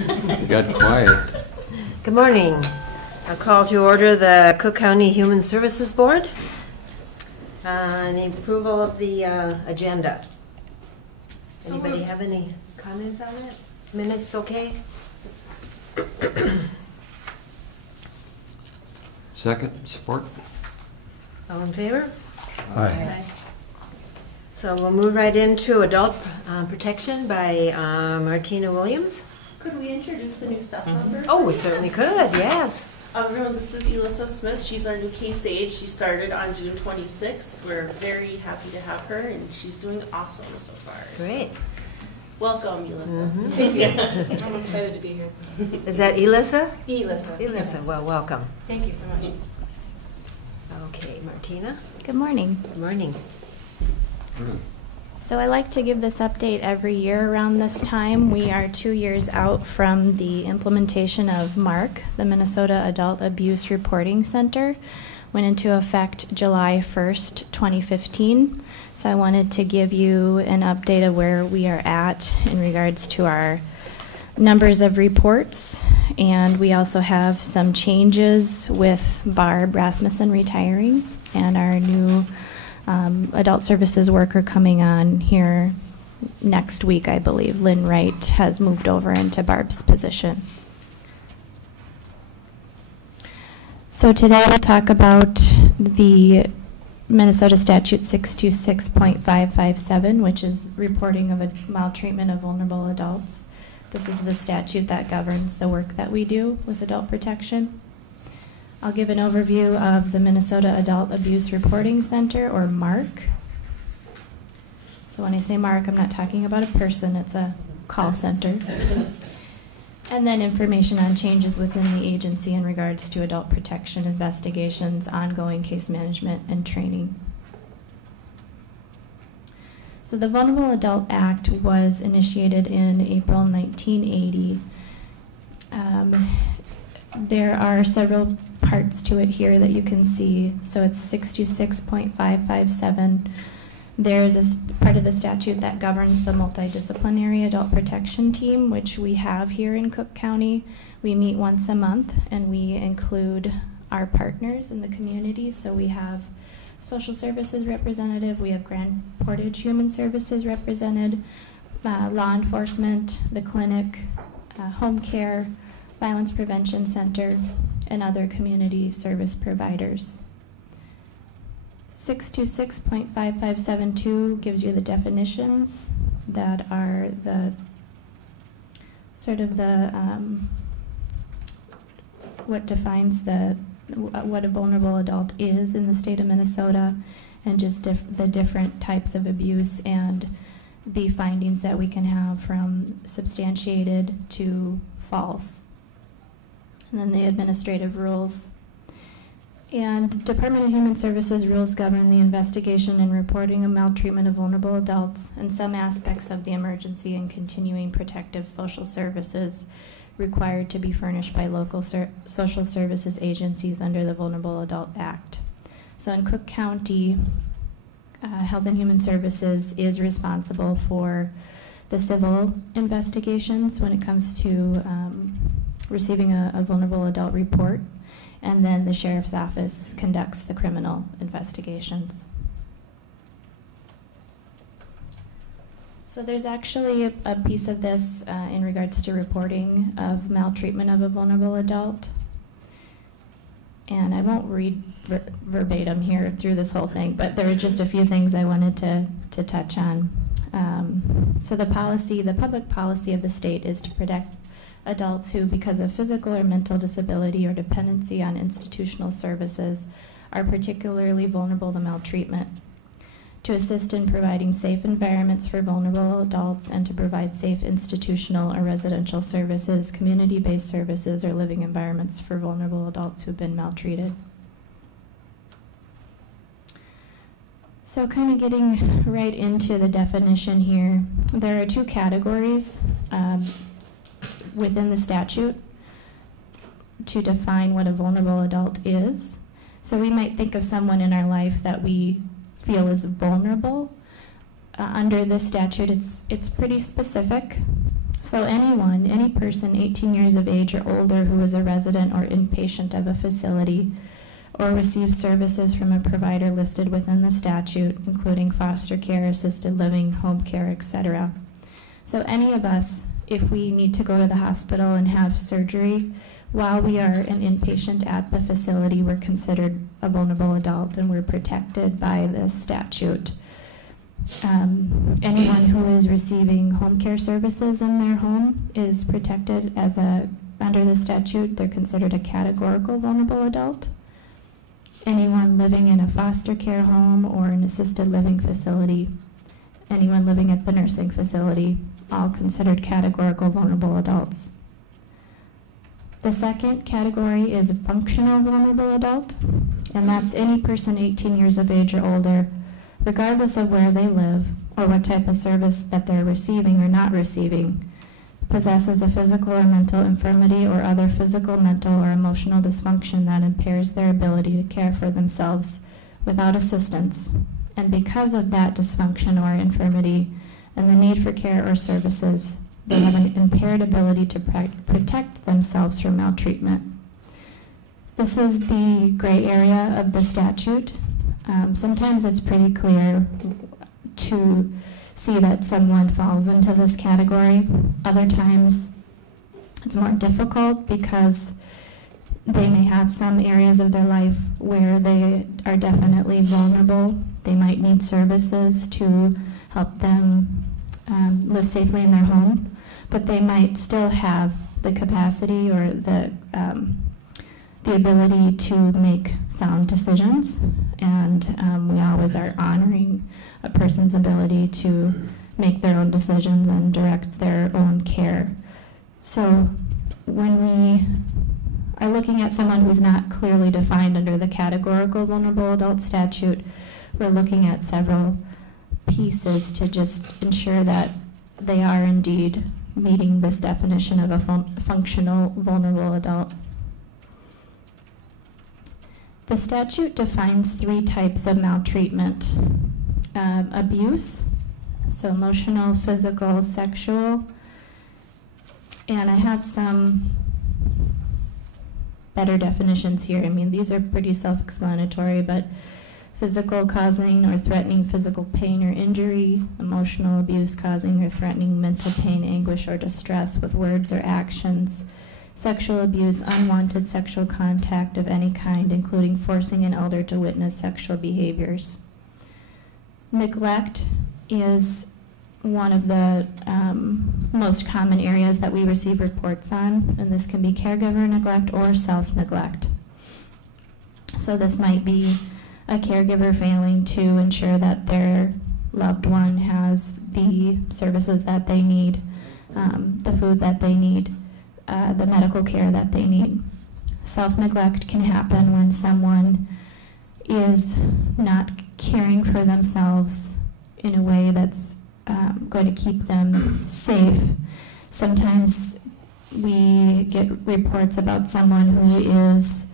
You got quiet. Good morning. I'll call to order the Cook County Human Services Board. Any approval of the agenda? Anybody have any comments on it? Minutes okay? Second, support? All in favor? Aye. So we'll move right into adult protection by Martina Williams. Could we introduce the new staff member? Oh, we certainly could, yes. Everyone, this is Elissa Smith. She's our new case aide. She started on June 26th. We're very happy to have her, and she's doing awesome so far. Great. So, welcome, Elissa. Thank you. I'm excited to be here. Is that Elissa? Elissa. Elissa, Yes. well, welcome. Thank you so much. Okay, Martina. Good morning. Good morning. So I like to give this update every year around this time. We are 2 years out from the implementation of MARC, the Minnesota Adult Abuse Reporting Center. Went into effect July 1st, 2015. So I wanted to give you an update of where we are at in regards to our numbers of reports. And we also have some changes with Barb Rasmussen retiring and our new adult services worker coming on here next week, I believe. Lynn Wright has moved over into Barb's position. So today we'll talk about the Minnesota Statute 626.557, which is reporting of a maltreatment of vulnerable adults. This is the statute that governs the work that we do with adult protection. I'll give an overview of the Minnesota Adult Abuse Reporting Center, or MARC. So when I say MARC, I'm not talking about a person, it's a call center. And then information on changes within the agency in regards to adult protection investigations, ongoing case management, and training. So the Vulnerable Adult Act was initiated in April 1980. There are several parts to it here that you can see. So it's 626.557. There's a part of the statute that governs the multidisciplinary adult protection team, which we have here in Cook County. We meet once a month, and we include our partners in the community. So we have social services representative, we have Grand Portage Human Services represented, law enforcement, the clinic, home care, Violence Prevention Center, and other community service providers. 626.5572 gives you the definitions that are the sort of the what defines what a vulnerable adult is in the state of Minnesota, and just the different types of abuse and the findings that we can have from substantiated to false. And then the administrative rules. And Department of Human Services rules govern the investigation and reporting of maltreatment of vulnerable adults and some aspects of the emergency and continuing protective social services required to be furnished by local social services agencies under the Vulnerable Adult Act. So in Cook County, Health and Human Services is responsible for the civil investigations when it comes to receiving a vulnerable adult report, and then the Sheriff's Office conducts the criminal investigations. So there's actually a piece of this in regards to reporting of maltreatment of a vulnerable adult. And I won't read verbatim here through this whole thing, but there are just a few things I wanted to touch on. So the public policy of the state is to protect adults who, because of physical or mental disability or dependency on institutional services, are particularly vulnerable to maltreatment, to assist in providing safe environments for vulnerable adults, and to provide safe institutional or residential services, community-based services, or living environments for vulnerable adults who have been maltreated. So kind of getting right into the definition here, there are two categories within the statute to define what a vulnerable adult is. So we might think of someone in our life that we feel is vulnerable. Under this statute, it's pretty specific. So any person 18 years of age or older who is a resident or inpatient of a facility or receives services from a provider listed within the statute, including foster care, assisted living, home care, etc. So any of us, if we need to go to the hospital and have surgery, while we are an inpatient at the facility, we're considered a vulnerable adult and we're protected by this statute. Anyone who is receiving home care services in their home is protected under the statute. They're considered a categorical vulnerable adult. Anyone living in a foster care home or an assisted living facility, anyone living at the nursing facility, all considered categorical vulnerable adults. The second category is a functional vulnerable adult, and that's any person 18 years of age or older, regardless of where they live or what type of service that they're receiving or not receiving, possesses a physical or mental infirmity or other physical, mental, or emotional dysfunction that impairs their ability to care for themselves without assistance. And because of that dysfunction or infirmity and the need for care or services, they have an impaired ability to protect themselves from maltreatment. This is the gray area of the statute. Sometimes it's pretty clear to see that someone falls into this category. Other times it's more difficult because they may have some areas of their life where they are definitely vulnerable. They might need services to help them live safely in their home, but they might still have the capacity or the ability to make sound decisions, and we always are honoring a person's ability to make their own decisions and direct their own care. So when we are looking at someone who's not clearly defined under the categorical vulnerable adult statute, we're looking at several pieces to just ensure that they are indeed meeting this definition of a functional vulnerable adult. The statute defines 3 types of maltreatment. Abuse, so emotional, physical, sexual, and I have some better definitions here. I mean, these are pretty self-explanatory, but physical, causing or threatening physical pain or injury; emotional abuse, causing or threatening mental pain, anguish, or distress with words or actions; sexual abuse, unwanted sexual contact of any kind, including forcing an elder to witness sexual behaviors. Neglect is one of the most common areas that we receive reports on, and this can be caregiver neglect or self-neglect. So this might be a caregiver failing to ensure that their loved one has the services that they need, the food that they need, the medical care that they need. Self-neglect can happen when someone is not caring for themselves in a way that's going to keep them safe. Sometimes we get reports about someone who is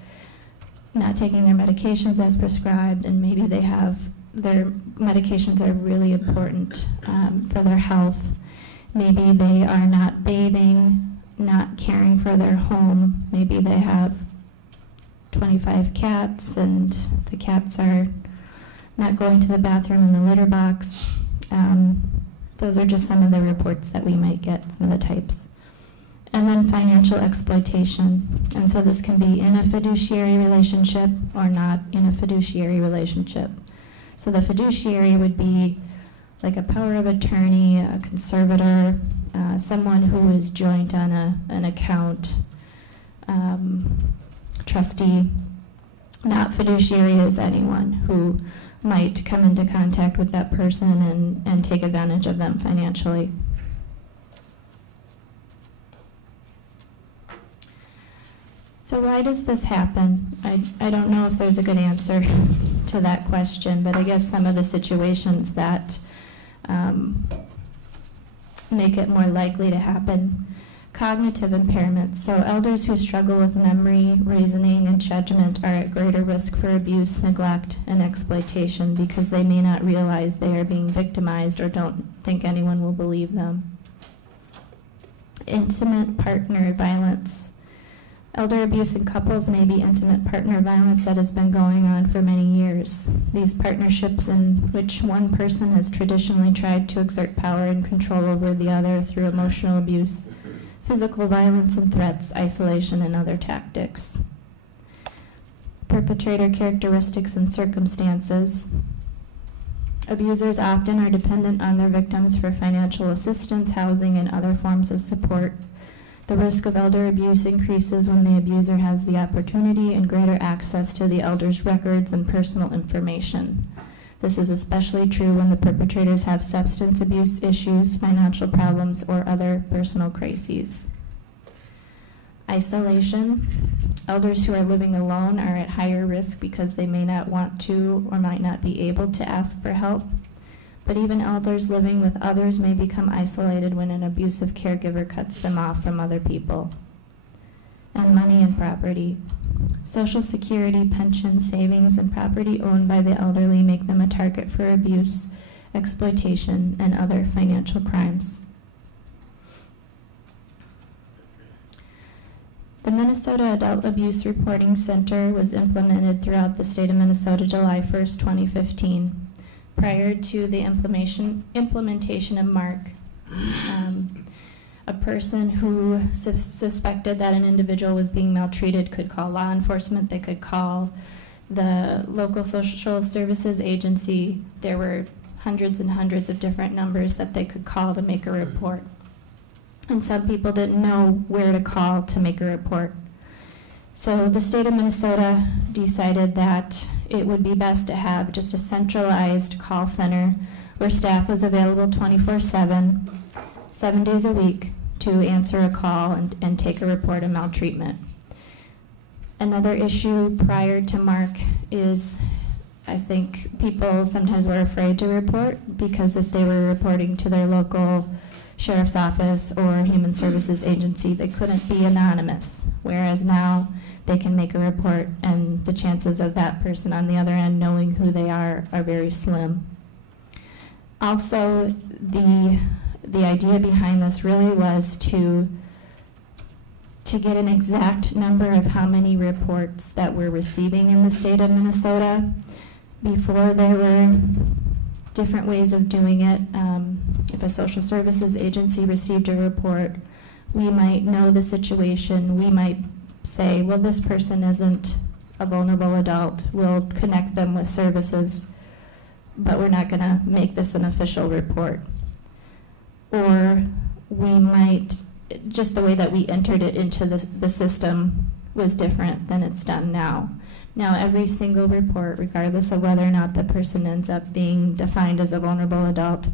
not taking their medications as prescribed, and maybe they have their medications are really important for their health. Maybe they are not bathing, not caring for their home. Maybe they have 25 cats and the cats are not going to the bathroom in the litter box. Those are just some of the reports that we might get, some of the types. And then financial exploitation. And so this can be in a fiduciary relationship or not in a fiduciary relationship. So the fiduciary would be like a power of attorney, a conservator, someone who is joint on an account, trustee. Not fiduciary is anyone who might come into contact with that person and take advantage of them financially. So why does this happen? I don't know if there's a good answer to that question, but I guess some of the situations that make it more likely to happen. Cognitive impairments. So elders who struggle with memory, reasoning, and judgment are at greater risk for abuse, neglect, and exploitation because they may not realize they are being victimized or don't think anyone will believe them. intimate partner violence. Elder abuse in couples may be intimate partner violence that has been going on for many years. These partnerships in which one person has traditionally tried to exert power and control over the other through emotional abuse, physical violence and threats, isolation, and other tactics. Perpetrator characteristics and circumstances. Abusers often are dependent on their victims for financial assistance, housing, and other forms of support. The risk of elder abuse increases when the abuser has the opportunity and greater access to the elder's records and personal information. This is especially true when the perpetrators have substance abuse issues, financial problems, or other personal crises. Isolation. Elders who are living alone are at higher risk because they may not want to or might not be able to ask for help. But even elders living with others may become isolated when an abusive caregiver cuts them off from other people. And money and property. Social Security, pension, savings, and property owned by the elderly make them a target for abuse, exploitation, and other financial crimes. The Minnesota Adult Abuse Reporting Center was implemented throughout the state of Minnesota July 1st, 2015. Prior to the implementation of MARC, a person who suspected that an individual was being maltreated could call law enforcement. They could call the local social services agency. There were hundreds and hundreds of different numbers that they could call to make a report. And some people didn't know where to call to make a report. So the state of Minnesota decided that it would be best to have just a centralized call center where staff was available 24/7, 7 days a week, to answer a call and take a report of maltreatment. Another issue prior to MARC is, I think people sometimes were afraid to report because if they were reporting to their local sheriff's office or human services agency, they couldn't be anonymous, whereas now they can make a report and the chances of that person on the other end knowing who they are very slim. Also, the idea behind this really was to get an exact number of how many reports that we're receiving in the state of Minnesota. Before, there were different ways of doing it. If a social services agency received a report, we might know the situation. We might say, well, this person isn't a vulnerable adult. We'll connect them with services, but we're not going to make this an official report. Or we might, just the way that we entered it into the system was different than it's done now. Now, every single report, regardless of whether or not the person ends up being defined as a vulnerable adult,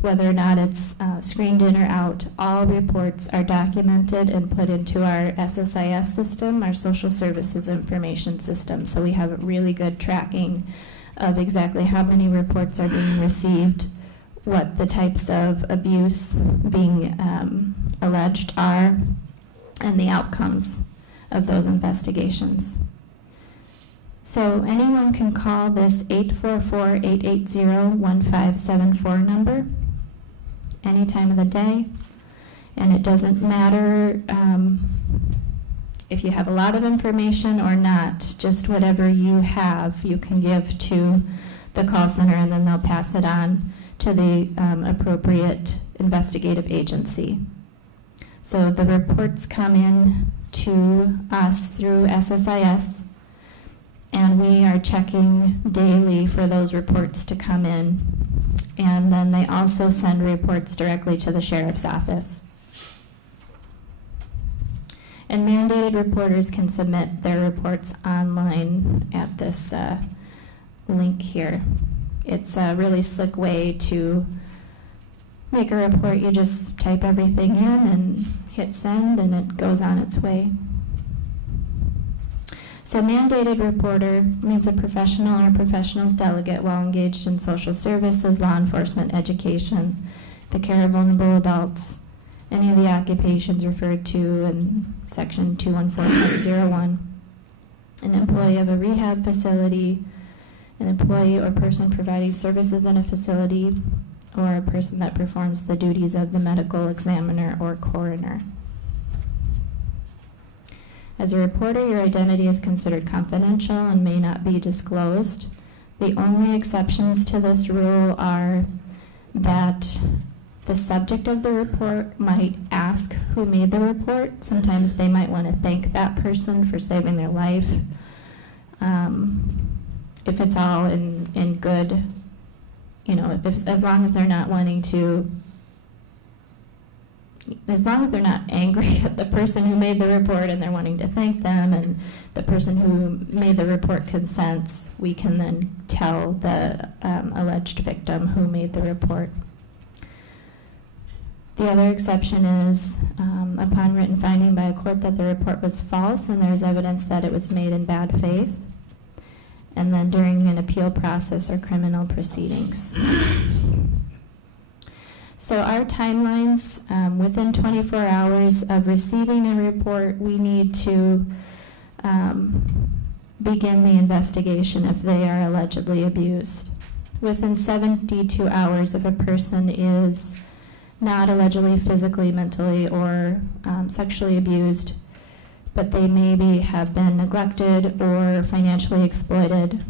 whether or not it's screened in or out, all reports are documented and put into our SSIS system, our Social Services Information System. So we have really good tracking of exactly how many reports are being received, what the types of abuse being alleged are, and the outcomes of those investigations. So anyone can call this 844-880-1574 number any time of the day, and it doesn't matter if you have a lot of information or not. Just whatever you have, you can give to the call center, and then they'll pass it on to the appropriate investigative agency. So the reports come in to us through SSIS, and we are checking daily for those reports to come in. And then they also send reports directly to the sheriff's office. And mandated reporters can submit their reports online at this link here. It's a really slick way to make a report. You just type everything in and hit send, and it goes on its way. So mandated reporter means a professional or professionals delegate while engaged in social services, law enforcement, education, the care of vulnerable adults, any of the occupations referred to in section 214.01, an employee of a rehab facility, an employee or person providing services in a facility, or a person that performs the duties of the medical examiner or coroner. As a reporter, your identity is considered confidential and may not be disclosed. The only exceptions to this rule are that the subject of the report might ask who made the report. Sometimes they might want to thank that person for saving their life. If it's all in good, you know, as long as they're not wanting to, as long as they're not angry at the person who made the report and they're wanting to thank them, and the person who made the report consents, we can then tell the alleged victim who made the report. The other exception is upon written finding by a court that the report was false and there's evidence that it was made in bad faith, and then during an appeal process or criminal proceedings. So our timelines, within 24 hours of receiving a report, we need to begin the investigation if they are allegedly abused. Within 72 hours, if a person is not allegedly physically, mentally, or sexually abused, but they maybe have been neglected or financially exploited,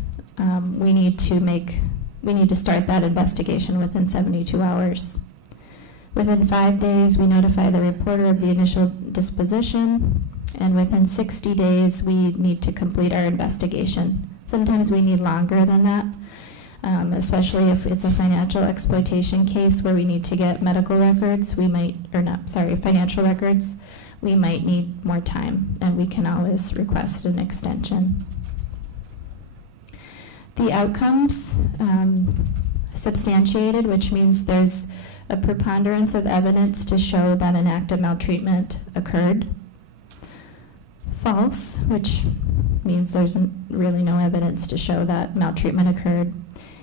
we need to start that investigation within 72 hours. Within 5 days, we notify the reporter of the initial disposition, and within 60 days, we need to complete our investigation. Sometimes we need longer than that, especially if it's a financial exploitation case where we need to get medical records, financial records, we might need more time, and we can always request an extension. The outcomes, substantiated, which means there's a preponderance of evidence to show that an act of maltreatment occurred. False, which means there's really no evidence to show that maltreatment occurred.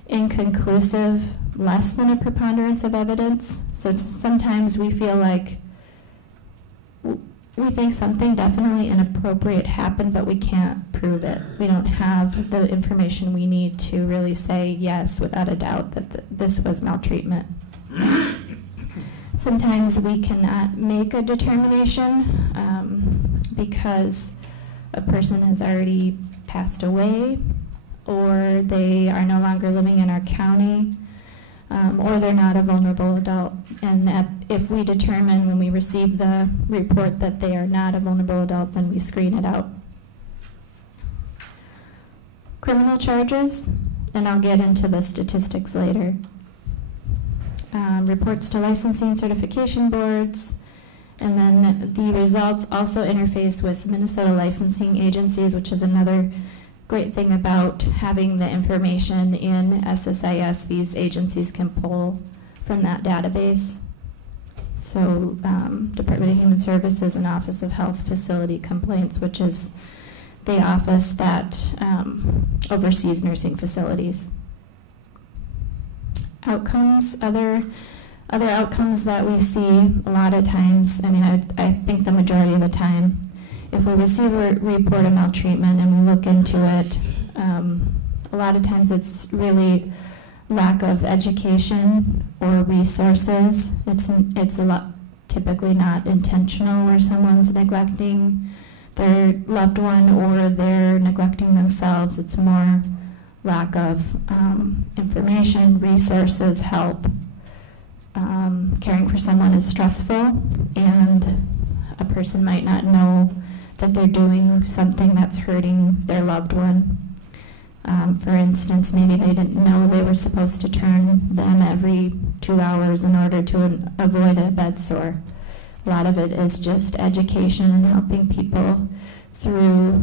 Inconclusive, less than a preponderance of evidence. So sometimes we feel like we think something definitely inappropriate happened, but we can't prove it. We don't have the information we need to really say yes without a doubt that this was maltreatment. Sometimes we cannot make a determination because a person has already passed away, or they are no longer living in our county, or they're not a vulnerable adult. And if we determine when we receive the report that they are not a vulnerable adult, then we screen it out. Criminal charges, and I'll get into the statistics later. Reports to licensing certification boards, and then the results also interface with Minnesota licensing agencies, which is another great thing about having the information in SSIS. These agencies can pull from that database. So Department of Human Services and Office of Health Facility Complaints, which is the office that oversees nursing facilities. Outcomes, other outcomes that we see a lot of times, I think the majority of the time, if we receive a report of maltreatment and we look into it, a lot of times it's really lack of education or resources. It's a lot typically not intentional, where someone's neglecting their loved one or they're neglecting themselves. It's more lack of information, resources, help. Caring for someone is stressful, and a person might not know that they're doing something that's hurting their loved one. For instance, maybe they didn't know they were supposed to turn them every 2 hours in order to avoid a bed sore. A lot of it is just education and helping people through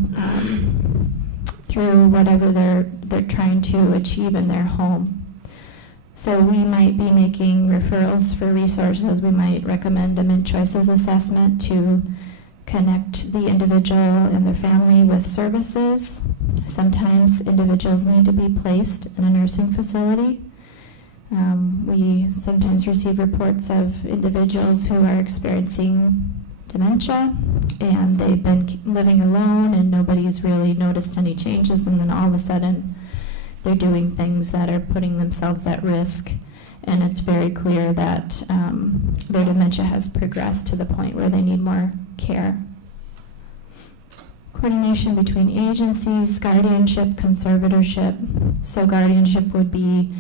whatever they're trying to achieve in their home. So we might be making referrals for resources. We might recommend a mid-choices assessment to connect the individual and their family with services. Sometimes individuals need to be placed in a nursing facility. We sometimes receive reports of individuals who are experiencing dementia, and they've been living alone and nobody's really noticed any changes, and then all of a sudden they're doing things that are putting themselves at risk, and it's very clear that their dementia has progressed to the point where they need more care. coordination between agencies, guardianship, conservatorship. So guardianship would be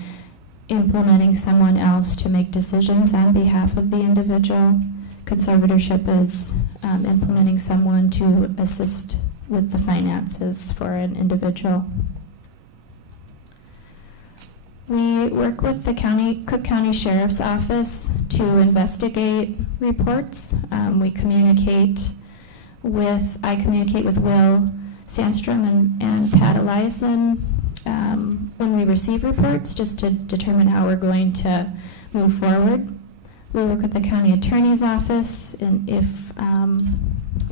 implementing someone else to make decisions on behalf of the individual. Conservatorship is implementing someone to assist with the finances for an individual. We work with the Cook County Sheriff's Office to investigate reports. I communicate with Will Sandstrom and Pat Eliason when we receive reports, just to determine how we're going to move forward. We work with the county attorney's office, and if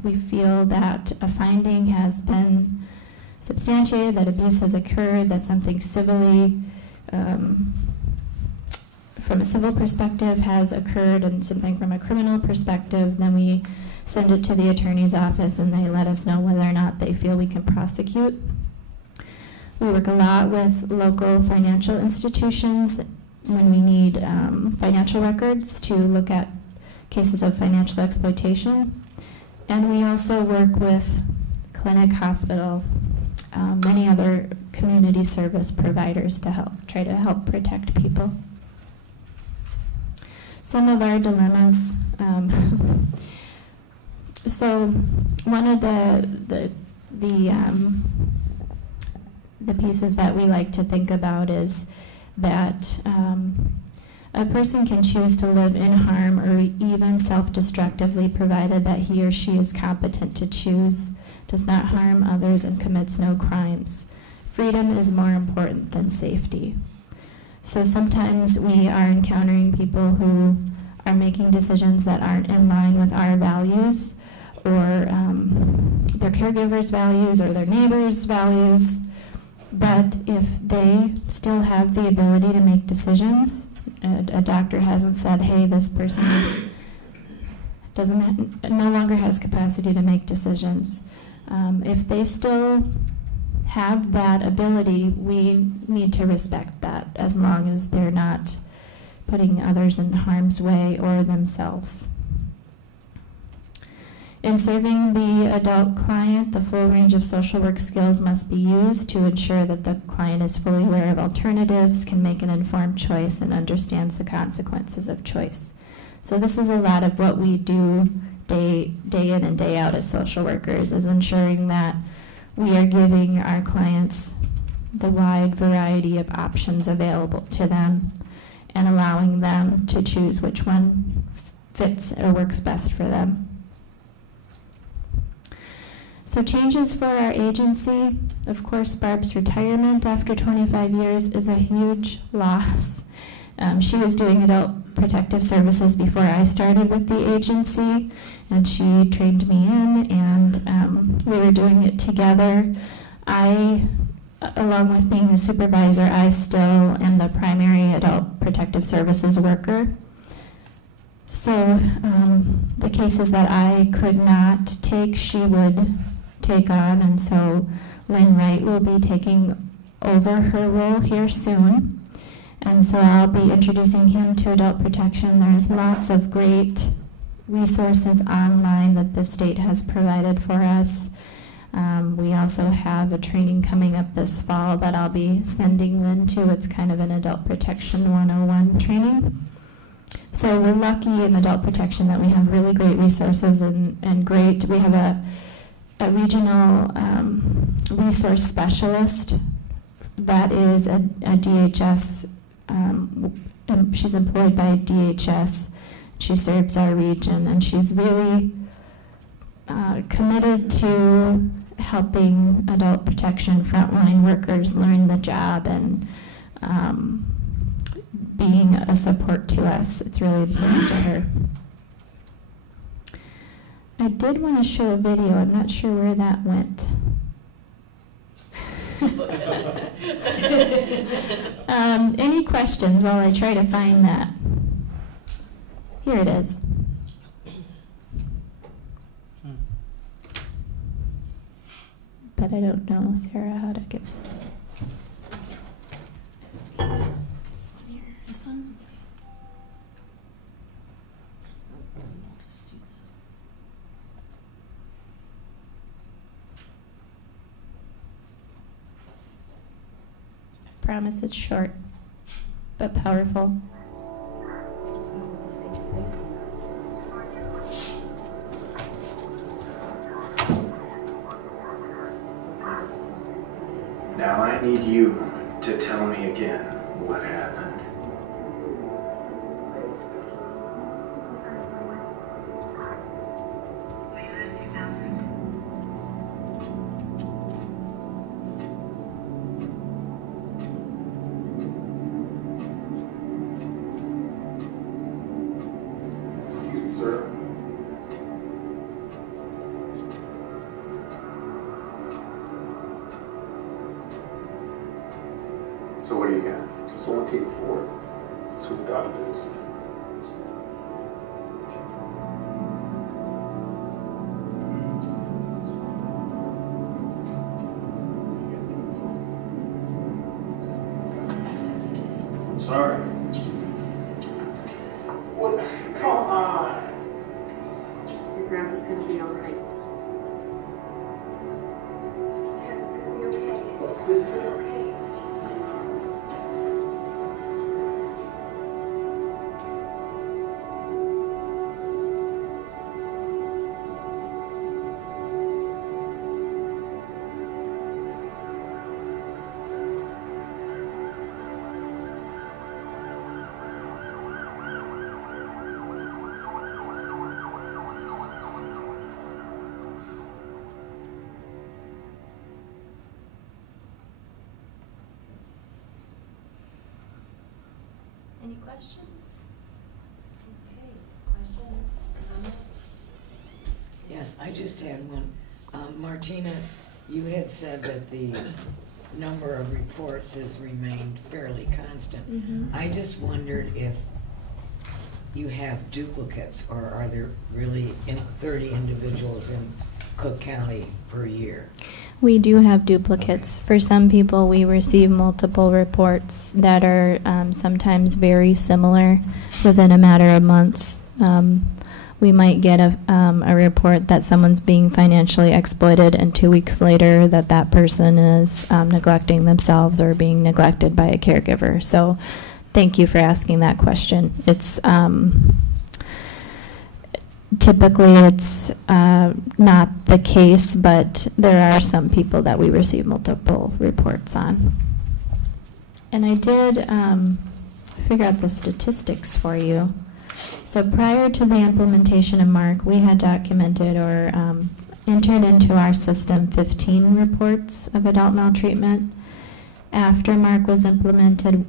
we feel that a finding has been substantiated, that abuse has occurred, that something civilly, from a civil perspective has occurred, and something from a criminal perspective, then we send it to the attorney's office and they let us know whether or not they feel we can prosecute. We work a lot with local financial institutions when we need financial records to look at cases of financial exploitation. And we also work with clinic, hospital, many other community service providers to try to help protect people. Some of our dilemmas. So one of the pieces that we like to think about is that a person can choose to live in harm or even self-destructively, provided that he or she is competent to choose, does not harm others, and commits no crimes. Freedom is more important than safety. So sometimes we are encountering people who are making decisions that aren't in line with our values, or their caregivers' values, or their neighbors' values. But if they still have the ability to make decisions, a doctor hasn't said, hey, this person no longer has capacity to make decisions. If they still have that ability, we need to respect that, as long as they're not putting others in harm's way or themselves. In serving the adult client, the full range of social work skills must be used to ensure that the client is fully aware of alternatives, can make an informed choice, and understands the consequences of choice. So this is a lot of what we do day in and day out as social workers, is ensuring that we are giving our clients the wide variety of options available to them and allowing them to choose which one fits or works best for them. So changes for our agency. Of course, Barb's retirement after 25 years is a huge loss. She was doing adult protective services before I started with the agency, and she trained me in, and we were doing it together. Along with being the supervisor, I still am the primary adult protective services worker. So the cases that I could not take, she would take on, and so Lynn Wright will be taking over her role here soon. And so I'll be introducing him to adult protection. There's lots of great resources online that the state has provided for us. We also have a training coming up this fall that I'll be sending Lynn to. It's kind of an adult protection 101 training. So we're lucky in adult protection that we have really great resources and great, we have a regional resource specialist that is a DHS, she's employed by DHS. She serves our region, and she's really committed to helping adult protection frontline workers learn the job and being a support to us. It's really important to her. I did want to show a video. I'm not sure where that went. Any questions while I try to find that? Here it is. But I don't know, Sarah, how to get this. This one here. This one? I'll just do this. promise it's short, but powerful. Now I need you to tell me again what happened. Excuse me, sir. So what do you got? So someone came forward. That's who we thought it is. Sorry. What? Come on. Your grandpa's gonna be alright. Dad's gonna be okay. Look, this is okay. Any questions? Okay, questions, comments? Yes, I just had one. Martina, you had said that the number of reports has remained fairly constant. Mm-hmm. I just wondered if you have duplicates, or are there really 30 individuals in Cook County per year? We do have duplicates. Okay. For some people, we receive multiple reports that are sometimes very similar within a matter of months. We might get a report that someone's being financially exploited, and 2 weeks later that person is neglecting themselves or being neglected by a caregiver. So thank you for asking that question. It's typically it's not the case, but there are some people that we receive multiple reports on. And I did figure out the statistics for you. So prior to the implementation of MARC, we had documented or entered into our system 15 reports of adult maltreatment. After MARC was implemented,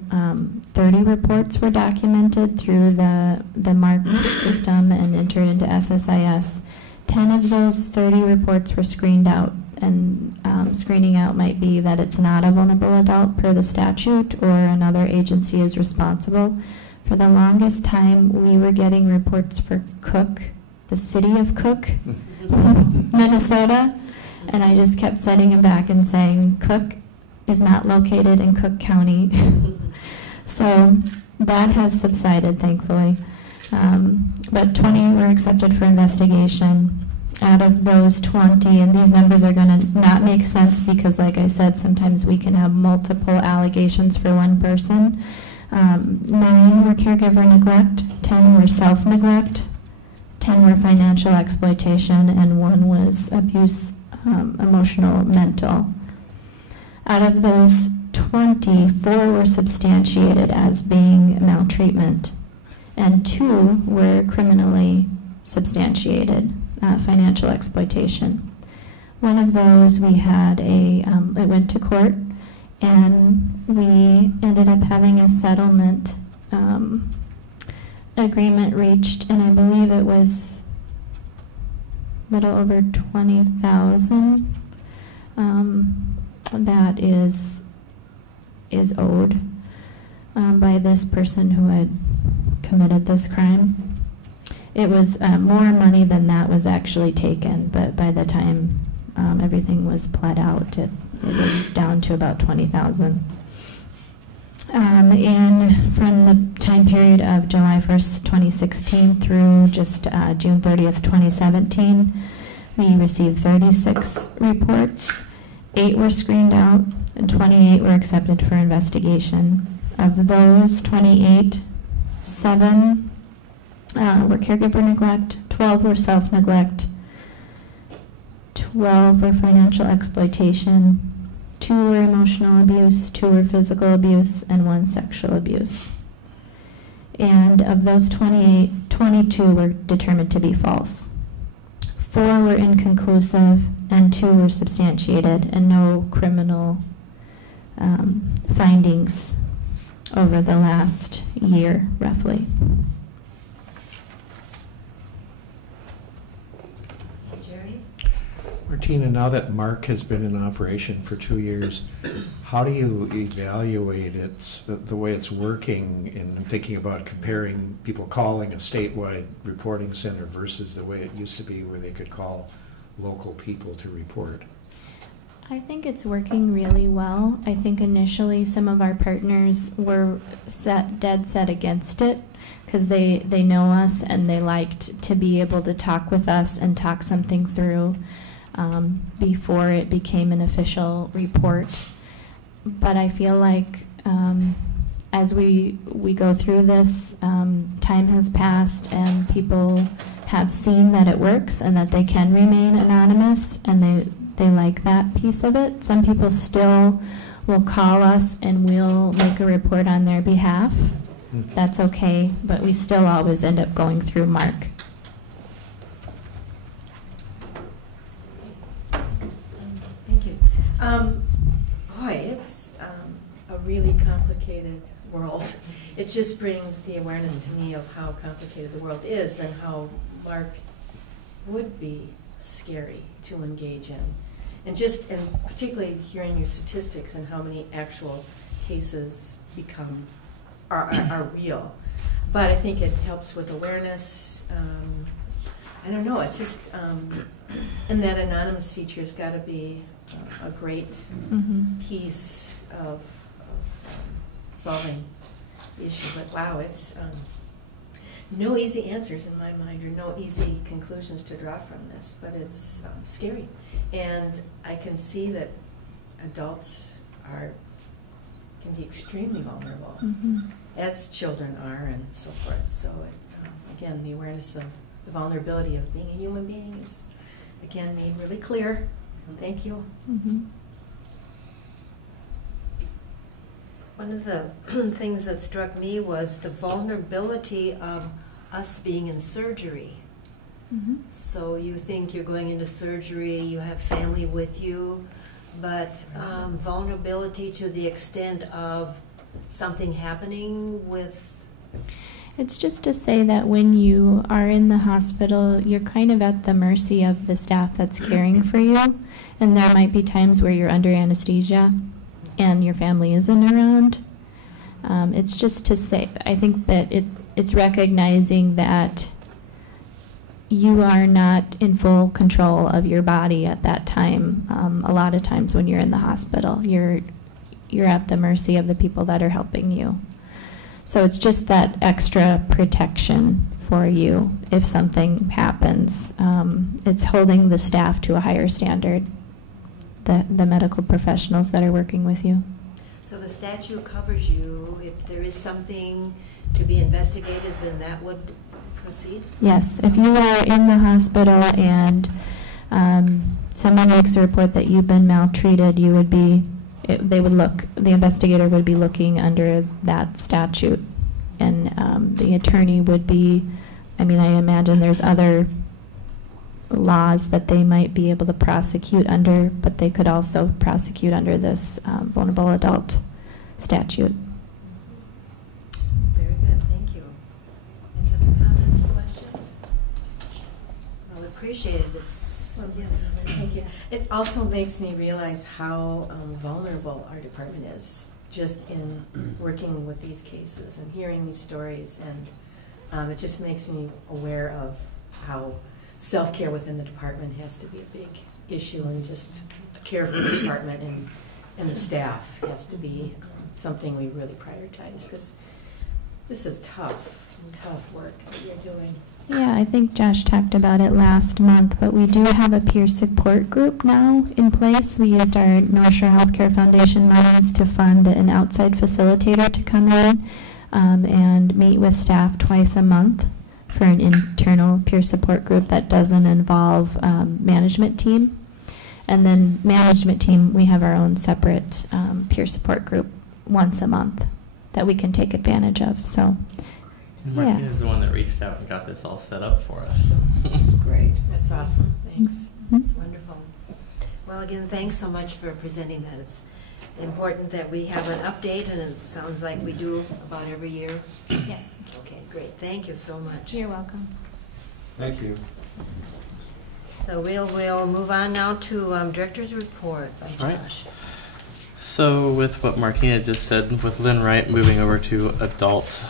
30 reports were documented through the MARC system and entered into SSIS. 10 of those 30 reports were screened out, and screening out might be that it's not a vulnerable adult per the statute, or another agency is responsible. For the longest time, we were getting reports for Cook, the city of Cook, Minnesota, and I just kept sending them back and saying, Cook is not located in Cook County. So that has subsided, thankfully. But 20 were accepted for investigation. Out of those 20, and these numbers are going to not make sense because, like I said, sometimes we can have multiple allegations for one person. 9 were caregiver neglect, 10 were self-neglect, 10 were financial exploitation, and 1 was abuse, emotional, mental. Out of those 20, 4 were substantiated as being maltreatment, and 2 were criminally substantiated, financial exploitation. One of those we had it went to court, and we ended up having a settlement agreement reached, and I believe it was a little over $20,000 that is owed by this person who had committed this crime. It was more money than that was actually taken, but by the time everything was pled out, it was down to about $20,000. And from the time period of July 1st, 2016 through just June 30th, 2017, we received 36 reports, 8 were screened out, and 28 were accepted for investigation. Of those 28, 7 were caregiver neglect, 12 were self-neglect, 12 were financial exploitation, 2 were emotional abuse, 2 were physical abuse, and 1 sexual abuse. And of those 28, 22 were determined to be false. 4 were inconclusive, and 2 were substantiated, and no criminal findings over the last year, roughly. Jerry? Martina, now that Mark has been in operation for 2 years, how do you evaluate the way it's working in thinking about comparing people calling a statewide reporting center versus the way it used to be where they could call local people to report? I think it's working really well. I think initially some of our partners were dead set against it because they know us and they liked to be able to talk with us and talk something through before it became an official report. But I feel like as we go through this, time has passed and people have seen that it works and that they can remain anonymous, and they like that piece of it. Some people still will call us and we'll make a report on their behalf. That's okay, but we still always end up going through Mark. Thank you. Boy, it's a really complicated world. It just brings the awareness to me of how complicated the world is and how Mark would be scary to engage in. And particularly hearing your statistics and how many actual cases are real. But I think it helps with awareness. I don't know, it's just, and that anonymous feature has got to be a great piece of solving the issue. But wow, it's no easy answers in my mind, or no easy conclusions to draw from this, but it's scary. And I can see that adults can be extremely vulnerable, as children are, and so forth. So again, the awareness of the vulnerability of being a human being is, again, made really clear. Thank you. One of the things that struck me was the vulnerability of us being in surgery. So you think you're going into surgery, you have family with you, but vulnerability to the extent of something happening with... It's just to say that when you are in the hospital, you're kind of at the mercy of the staff that's caring for you, and there might be times where you're under anesthesia and your family isn't around. It's just to say, I think that it's recognizing that you are not in full control of your body at that time. A lot of times when you're in the hospital, you're at the mercy of the people that are helping you. So it's just that extra protection for you if something happens. It's holding the staff to a higher standard, the medical professionals that are working with you. So the statute covers you. If there is something to be investigated, then that would proceed? Yes. If you are in the hospital and someone makes a report that you've been maltreated, you would be, the investigator would be looking under that statute. And the attorney would be, I imagine there's other laws that they might be able to prosecute under, but they could also prosecute under this vulnerable adult statute. Very good, thank you. Any other comments, questions? Well, appreciate it. Thank you. It also makes me realize how vulnerable our department is, just in working with these cases and hearing these stories, and it just makes me aware of how self-care within the department has to be a big issue, and just care for the department and the staff has to be something we really prioritize, because this is tough work that you're doing. Yeah, I think Josh talked about it last month, but we do have a peer support group now in place. We used our North Shore Healthcare Foundation monies to fund an outside facilitator to come in and meet with staff twice a month for an internal peer support group that doesn't involve management team. And then management team, we have our own separate peer support group once a month that we can take advantage of. So, Martina is the one that reached out and got this all set up for us. That's great. That's awesome. Thanks. Mhm. That's wonderful. Well, again, thanks so much for presenting that. It's important that we have an update, and it sounds like we do about every year. Yes. Okay, great. Thank you so much. You're welcome. Thank you. So we'll move on now to Director's Report by Right. Josh. So with what Martina just said, with Lynn Wright moving over to adult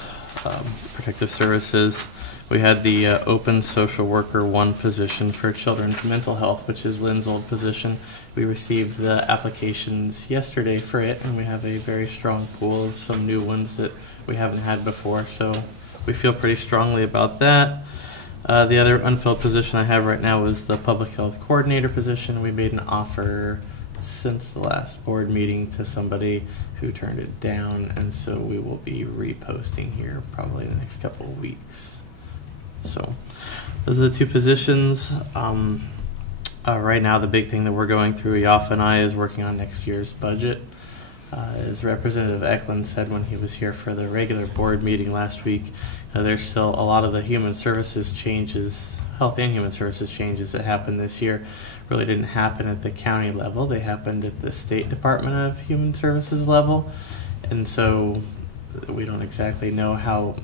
protective services, we had the open social worker 1 position for children's mental health, which is Lynn's old position. We received the applications yesterday for it, and we have a very strong pool of some new ones that we haven't had before, so we feel pretty strongly about that. The other unfilled position I have right now is the public health coordinator position. We made an offer since the last board meeting to somebody who turned it down, and so we will be reposting here probably in the next couple of weeks. So those are the 2 positions. Right now the big thing that we're going through, Yaf and I, is working on next year's budget. As Representative Eklund said when he was here for the regular board meeting last week, there's still a lot of the human services changes, health and human services changes that happened this year really didn't happen at the county level. They happened at the State Department of Human Services level. And so we don't exactly know how,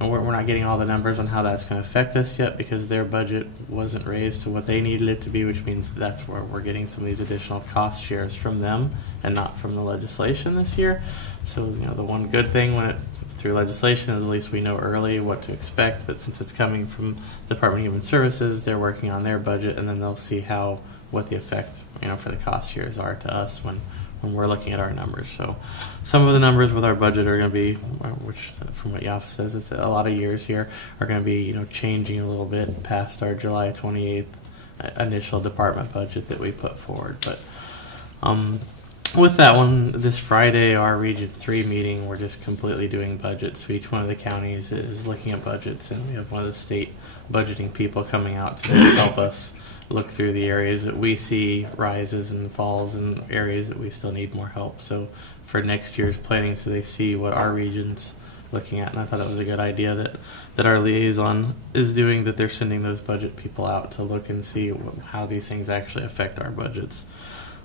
we're not getting all the numbers on how that's going to affect us yet because their budget wasn't raised to what they needed it to be, which means that's where we're getting some of these additional cost shares from them and not from the legislation this year. So, the one good thing when through legislation is at least we know early what to expect, but since it's coming from the Department of Human Services, they're working on their budget, and then they'll see what the effect, for the cost shares are to us when we're looking at our numbers. So some of the numbers with our budget are going to be, which from what Yaf says, it's a lot of years here, are going to be, changing a little bit past our July 28th initial department budget that we put forward. But with that one, this Friday, our Region 3 meeting, we're just completely doing budgets. So each one of the counties is looking at budgets, and we have one of the state budgeting people coming out to help us look through the areas that we see rises and falls and areas that we still need more help. So for next year's planning, so they see what our region's looking at. And I thought it was a good idea that our liaison is doing, that they're sending those budget people out to look and see how these things actually affect our budgets.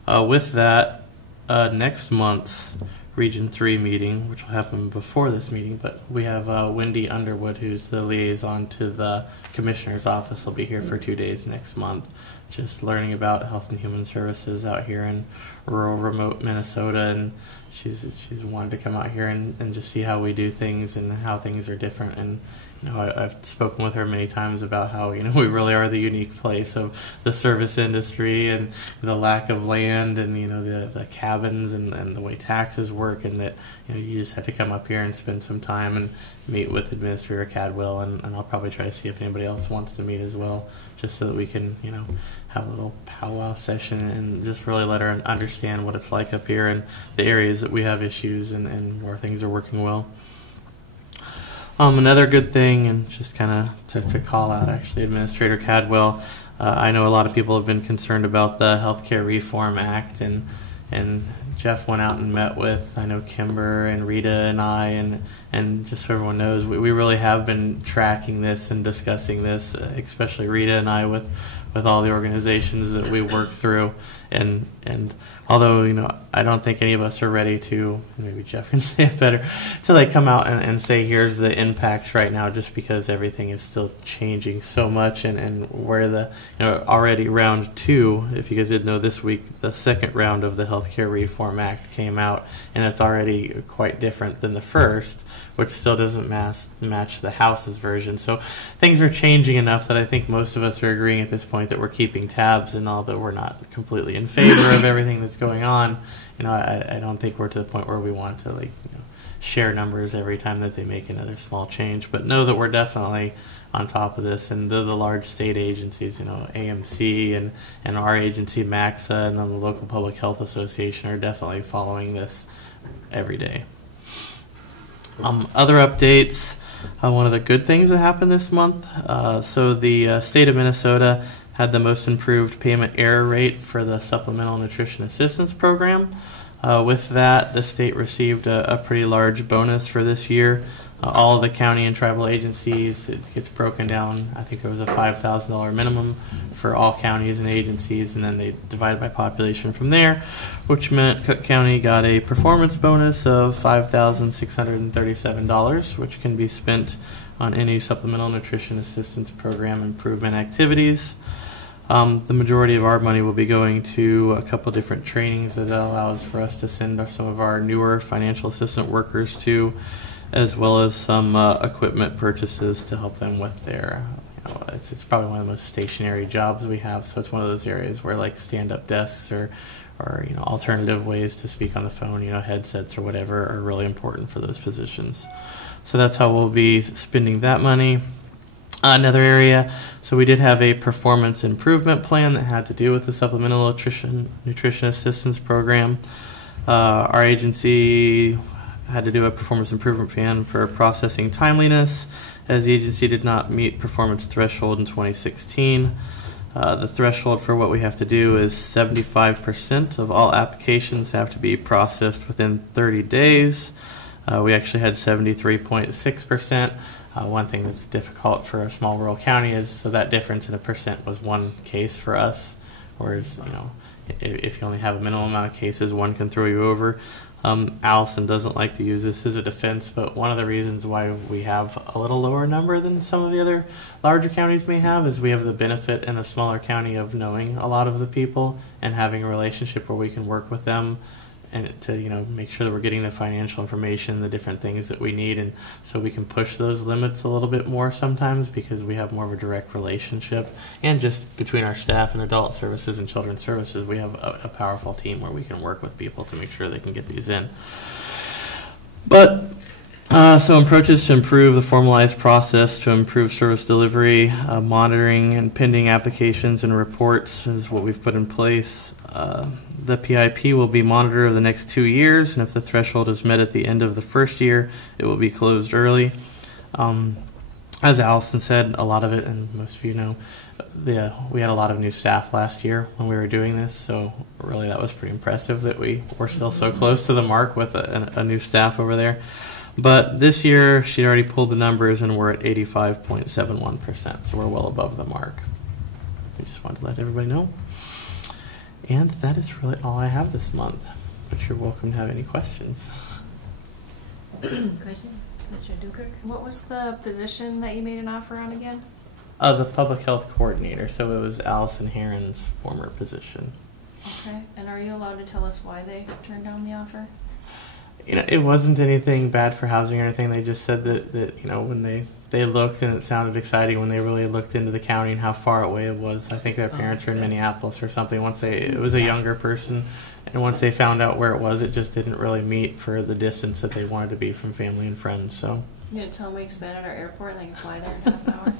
With that, next month's Region 3 meeting, which will happen before this meeting, but we have Wendy Underwood, who's the liaison to the Commissioner's Office, will be here for 2 days next month, just learning about health and human services out here in rural, remote Minnesota, and she's wanted to come out here and just see how we do things and how things are different. And I've spoken with her many times about how we really are the unique place of the service industry and the lack of land and the cabins and the way taxes work, and that you just have to come up here and spend some time and meet with Administrator Cadwell, and I'll probably try to see if anybody else wants to meet as well, just so that we can have a little powwow session and just really let her understand what it's like up here and the areas that we have issues and where things are working well. Another good thing, and just kind of to call out actually Administrator Cadwell, I know a lot of people have been concerned about the Healthcare Reform Act, and Jeff went out and met with, I know, Kimber and Rita and I, and just so everyone knows, we really have been tracking this and discussing this, especially Rita and I, with all the organizations that we work through, and although I don't think any of us are ready to, maybe Jeff can say it better, to come out and say here's the impacts right now, just because everything is still changing so much, and where the already round 2, if you guys didn't know, this week the second round of the Healthcare Reform Act came out, and it's already quite different than the first, which still doesn't match the House's version. So things are changing enough that I think most of us are agreeing at this point that we're keeping tabs, and although we're not completely in favor of everything that's going on, I don't think we're to the point where we want to share numbers every time that they make another small change. But know that we're definitely on top of this, and the large state agencies, AMC and our agency, MAXA, and then the local public health association are definitely following this every day. Other updates, one of the good things that happened this month, so the state of Minnesota had the most improved payment error rate for the Supplemental Nutrition Assistance Program. With that, the state received a pretty large bonus for this year. All of the county and tribal agencies, it gets broken down. I think there was a $5,000 minimum for all counties and agencies, and then they divided by population from there, which meant Cook County got a performance bonus of $5,637, which can be spent on any Supplemental Nutrition Assistance Program improvement activities. The majority of our money will be going to a couple different trainings that allows for us to send some of our newer financial assistant workers to, as well as some equipment purchases to help them with their, it's probably one of the most stationary jobs we have, so it's one of those areas where like stand-up desks or alternative ways to speak on the phone, headsets or whatever are really important for those positions. So that's how we'll be spending that money. Another area, so we did have a performance improvement plan that had to do with the Supplemental Nutrition Assistance Program. Our agency had to do a performance improvement plan for processing timeliness, as the agency did not meet performance threshold in 2016. The threshold for what we have to do is 75% of all applications have to be processed within 30 days. We actually had 73.6%. One thing that's difficult for a small rural county is, so that difference in a percent was one case for us, whereas, if you only have a minimum amount of cases, one can throw you over. Allison doesn't like to use this as a defense, but one of the reasons why we have a little lower number than some of the other larger counties may have is we have the benefit in a smaller county of knowing a lot of the people and having a relationship where we can work with them and to make sure that we're getting the financial information, the different things that we need, and so we can push those limits a little bit more sometimes because we have more of a direct relationship. And just between our staff and adult services and children's services, we have a powerful team where we can work with people to make sure they can get these in. But so approaches to improve the formalized process to improve service delivery, monitoring and pending applications and reports is what we've put in place. The PIP will be monitored over the next 2 years, and if the threshold is met at the end of the first year, it will be closed early. As Allison said, a lot of it, and most of you know, we had a lot of new staff last year when we were doing this, so really that was pretty impressive that we were still so close to the mark with a new staff over there. But this year, she already pulled the numbers, and we're at 85.71%, so we're well above the mark. We just wanted to let everybody know. And that is really all I have this month, but you're welcome to have any questions. Question? Commissioner Dukirk? What was the position that you made an offer on again? The public health coordinator, so it was Allison Heron's former position. Okay, and are you allowed to tell us why they turned down the offer? It wasn't anything bad for housing or anything. They just said that when they looked and it sounded exciting when they really looked into the county and how far away it was. I think their parents were in Minneapolis or something. It was a younger person, and once they found out where it was, it just didn't really meet for the distance that they wanted to be from family and friends. So. You gonna tell them we expanded our airport and they can fly there in half an hour?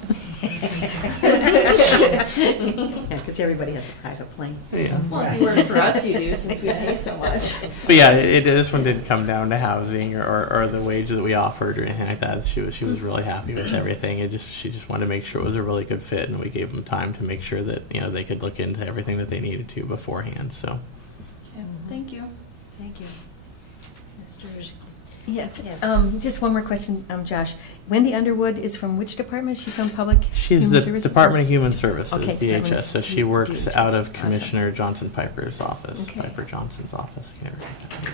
Yeah, because everybody has a private plane. Yeah. Well, if you work for us, you do, since we pay so much. But yeah, this one didn't come down to housing or the wage that we offered or anything like that. She was really happy with everything. She just wanted to make sure it was a really good fit, and we gave them time to make sure that they could look into everything that they needed to beforehand. So. Okay, thank you. Thank you. Mr. Yeah. Yes. Just one more question, Josh. Wendy Underwood is from which department? Is she from Public She's Human the Services? Department of Human Services, Okay, DHS. So she works DHS. out of Awesome. Commissioner Johnson Piper's office, Okay. Piper Johnson's office,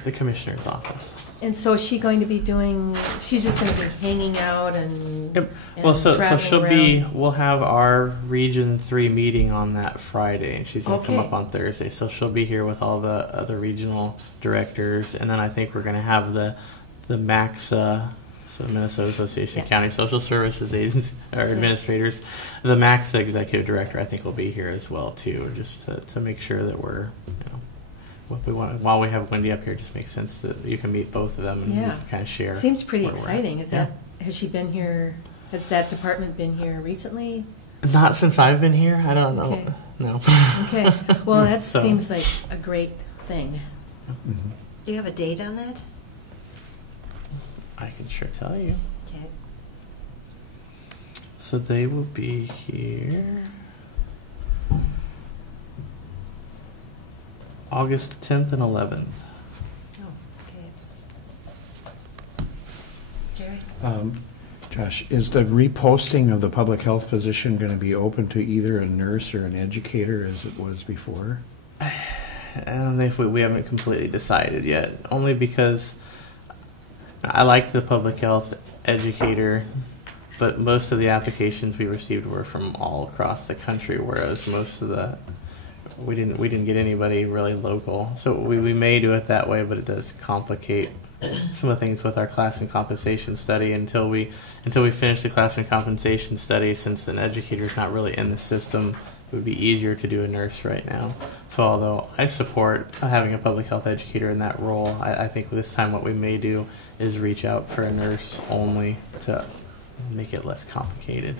the commissioner's office. And so is she going to be doing? She's just going to be hanging out and. Yep. and Well, so traveling she'll around? we'll have our Region 3 meeting on that Friday, and she's going to come Okay. up on Thursday. So she'll be here with all the other regional directors, and then I think we're going to have the MAXA, so Minnesota Association of County Social Services Agencies or Administrators, the MAXA executive director I think will be here as well too, just to make sure that we're what we want. While we have Wendy up here, it just makes sense that you can meet both of them and Yeah. kind of share. Seems pretty where we're at. exciting. Yeah. Has she been here, has that department been here recently? Not since I've been here. I don't know. Okay. No. Okay, well, that So- seems like a great thing. Mhm. Do you have a date on that? I can sure tell you. Okay. So they will be here August 10th and 11th. Oh, okay. Jerry? Josh, is the reposting of the public health position going to be open to either a nurse or an educator as it was before? And if we haven't completely decided yet, only because I like the public health educator, but most of the applications we received were from all across the country, whereas most of the we didn't get anybody really local. So we may do it that way, but it does complicate some of the things with our class and compensation study until we finish the class and compensation study. Since an educator is not really in the system, it would be easier to do a nurse right now. So although I support having a public health educator in that role, I think this time what we may do is reach out for a nurse only to make it less complicated.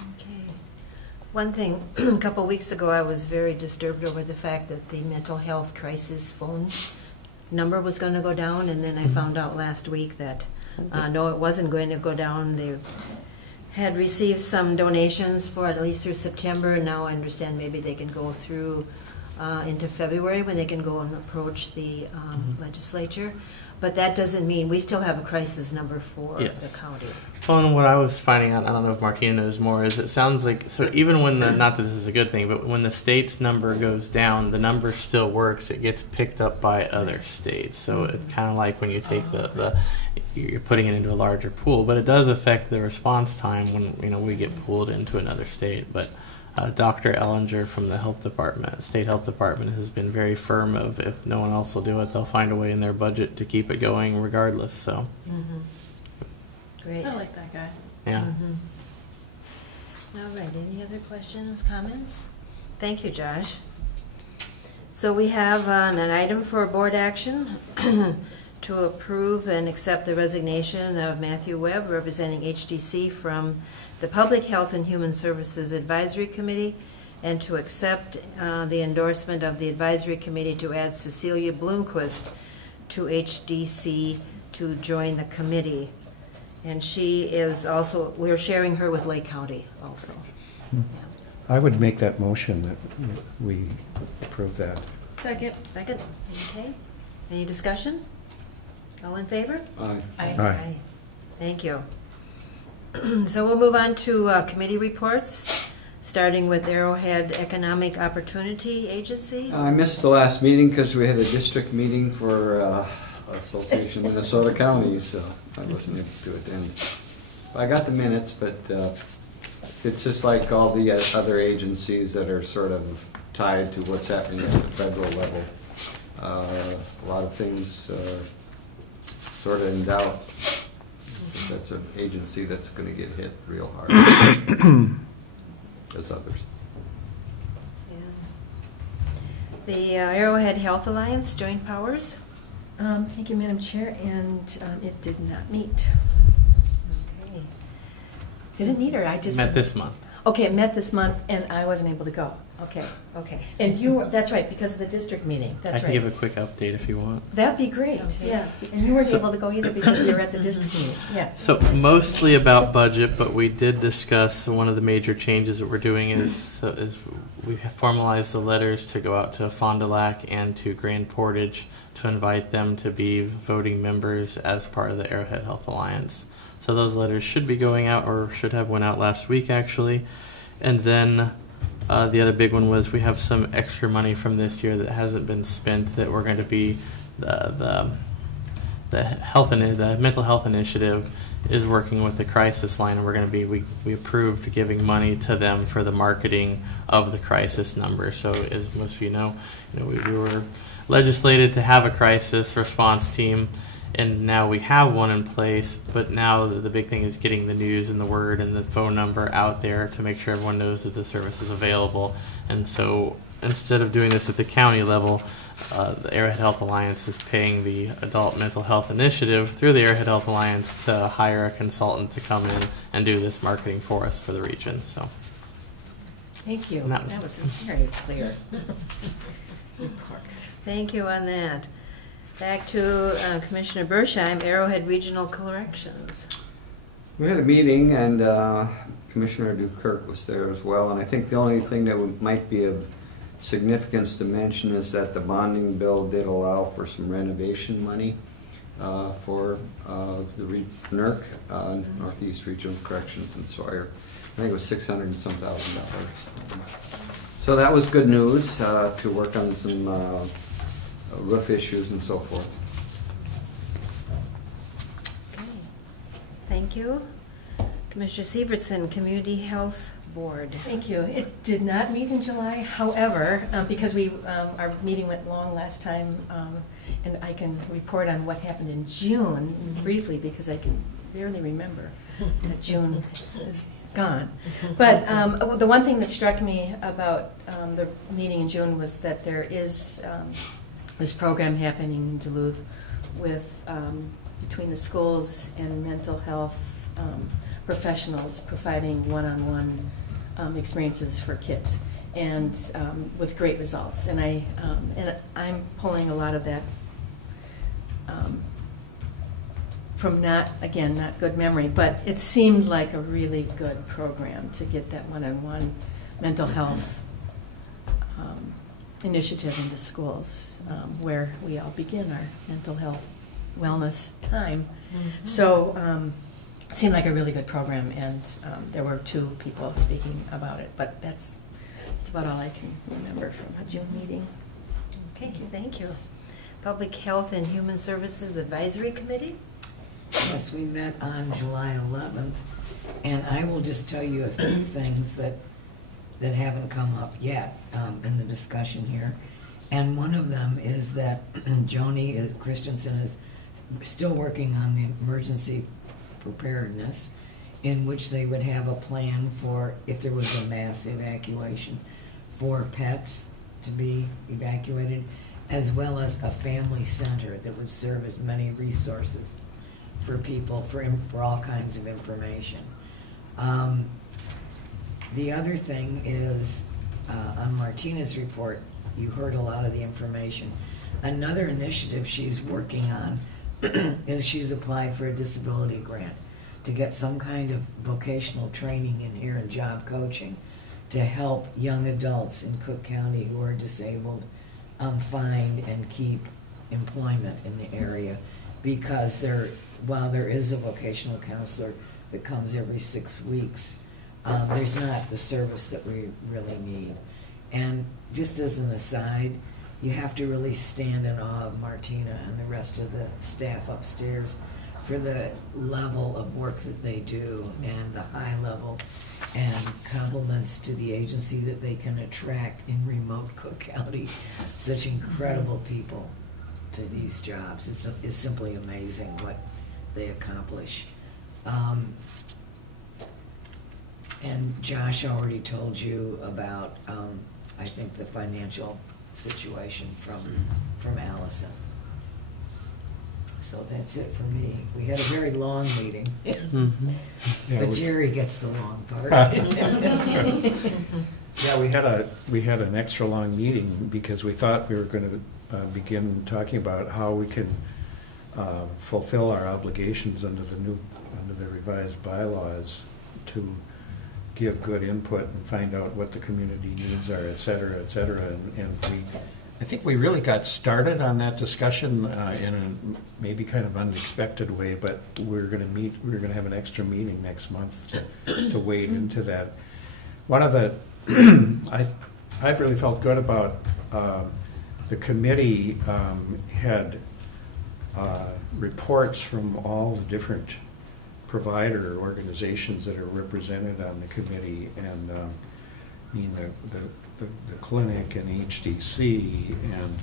Okay. One thing, a couple weeks ago, I was very disturbed over the fact that the mental health crisis phone number was going to go down, and then I found out last week that no, it wasn't going to go down. They had received some donations for at least through September, and now I understand maybe they can go through into February when they can go and approach the legislature. But that doesn't mean we still have a crisis number for Yes. the county. Well, and what I was finding out, I don't know if Martina knows more, is it sounds like, so even when not that this is a good thing, but when the state's number goes down, the number still works. It gets picked up by other states. So it's kind of like when you take you're putting it into a larger pool, but it does affect the response time when we get pulled into another state. But Dr. Ellinger from the health department, state health department, has been very firm of if no one else will do it, they'll find a way in their budget to keep it going regardless. So, Great. I like that guy. yeah. All right, any other questions, comments? Thank you, Josh. So we have an item for board action to approve and accept the resignation of Matthew Webb, representing HDC, from the Public Health and Human Services Advisory Committee, and to accept the endorsement of the Advisory Committee to add Cecilia Bloomquist to HDC to join the committee. And she is also, we're sharing her with Lake County also. I would make that motion that we approve that. Second. Second, okay. Any discussion? All in favor? Aye. Aye. Thank you. So we'll move on to committee reports, starting with Arrowhead Economic Opportunity Agency. I missed the last meeting because we had a district meeting for Association of Minnesota Counties, so I wasn't able to attend. I got the minutes, but it's just like all the other agencies that are sort of tied to what's happening at the federal level. A lot of things sort of in doubt. That's an agency that's going to get hit real hard as others. Yeah. The Arrowhead Health Alliance Joint Powers. Thank you, Madam Chair, and it did not meet. Okay. Did it meet, or I just... Met this month. Okay, it met this month, and I wasn't able to go. Okay. Okay. And you were, that's right, because of the district meeting. That's I can right. give a quick update if you want. That'd be great, Okay. yeah. And you weren't So- able to go either because you were at the district meeting, yeah. So mostly about budget, but we did discuss one of the major changes that we're doing is we have formalized the letters to go out to Fond du Lac and to Grand Portage to invite them to be voting members as part of the Arrowhead Health Alliance. So those letters should be going out, or should have went out last week actually. And then the other big one was we have some extra money from this year that hasn't been spent that we're going to be the mental health initiative is working with the crisis line, and we're going to be we approved giving money to them for the marketing of the crisis number. So as most of you know, we were legislated to have a crisis response team, and now we have one in place. But now the big thing is getting the news and the word and the phone number out there to make sure everyone knows that the service is available. And so instead of doing this at the county level, the Arrowhead Health Alliance is paying the Adult Mental Health Initiative through the Arrowhead Health Alliance to hire a consultant to come in and do this marketing for us for the region. So, Thank you. And That that was was- a very clear report. Thank you on that. Back to Commissioner Bersheim, Arrowhead Regional Corrections. We had a meeting, and Commissioner Dukirk was there as well, and I think the only thing that might be of significance to mention is that the bonding bill did allow for some renovation money for the NERC, Northeast Regional Corrections in Sawyer. I think it was $600 and some thousand. So that was good news to work on some roof issues and so forth. Okay. Thank you. Commissioner Sievertson, Community Health Board. Thank you. It did not meet in July, however, because our meeting went long last time, and I can report on what happened in June briefly because I can barely remember that June is gone. But the one thing that struck me about the meeting in June was that there is this program happening in Duluth with between the schools and mental health professionals providing one-on-one experiences for kids, and with great results. And I'm pulling a lot of that from not good memory, but it seemed like a really good program to get that one-on-one mental health initiative into schools, where we all begin our mental health wellness time. Mm-hmm. So it seemed like a really good program, and there were 2 people speaking about it, but that's about all I can remember from a June meeting. Okay, thank you. Public Health and Human Services Advisory Committee? Yes, we met on July 11th, and I will just tell you a few things that haven't come up yet in the discussion here. And one of them is that Joni Christensen is still working on the emergency preparedness, in which they would have a plan for if there was a mass evacuation for pets to be evacuated, as well as a family center that would serve as many resources for people for all kinds of information. The other thing is, on Martina's report, you heard a lot of the information. Another initiative she's working on is she's applied for a disability grant to get some kind of vocational training in here and job coaching to help young adults in Cook County who are disabled find and keep employment in the area, because while there is a vocational counselor that comes every 6 weeks, there's not the service that we really need. And just as an aside, you have to really stand in awe of Martina and the rest of the staff upstairs for the level of work that they do and the high level and compliments to the agency that they can attract in remote Cook County such incredible people to these jobs. It's simply amazing what they accomplish. And Josh already told you about, I think, the financial situation from Allison. So that's it for me. We had a very long meeting, Mm-hmm. Yeah, but Jerry gets the long part. Yeah, we had an extra long meeting because we thought we were going to begin talking about how we can fulfill our obligations under the revised bylaws to give good input and find out what the community needs are, et cetera, et cetera. And I think we really got started on that discussion in a maybe kind of unexpected way, but we're going to have an extra meeting next month to wade into that. One of the I've really felt good about the committee had reports from all the different provider organizations that are represented on the committee, and I mean the clinic and HDC and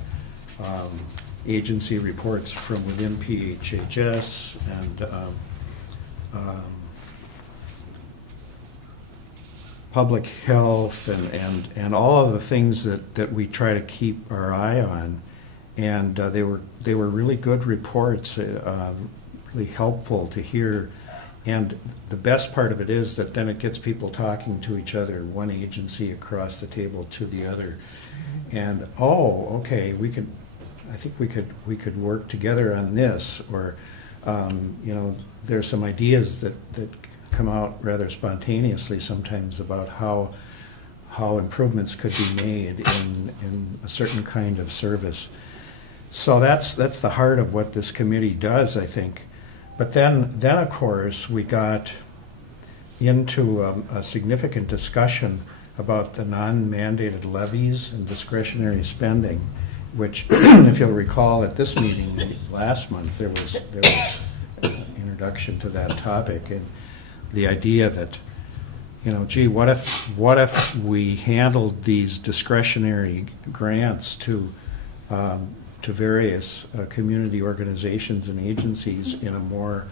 agency reports from within PHHS and public health and all of the things that we try to keep our eye on. And they were really good reports, really helpful to hear. And the best part of it is that then it gets people talking to each other, one agency across the table to the other. And okay, I think we could work together on this, or there's some ideas that come out rather spontaneously sometimes about how improvements could be made in a certain kind of service. So that's the heart of what this committee does, I think. But then of course, we got into a significant discussion about the non-mandated levies and discretionary spending, which, if you'll recall, at this meeting last month, there was an introduction to that topic, and the idea that, what if we handled these discretionary grants to various community organizations and agencies in a more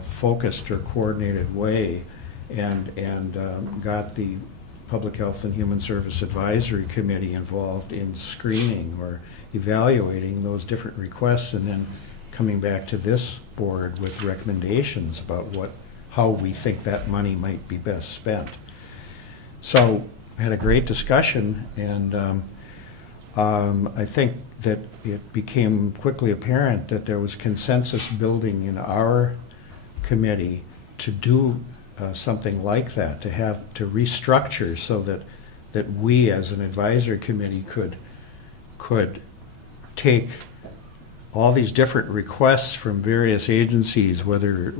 focused or coordinated way, and got the Public Health and Human Service Advisory Committee involved in screening or evaluating those different requests, and then coming back to this board with recommendations about how we think that money might be best spent. So I had a great discussion, and I think that it became quickly apparent that there was consensus building in our committee to do something like that, to restructure so that we as an advisory committee could take all these different requests from various agencies, whether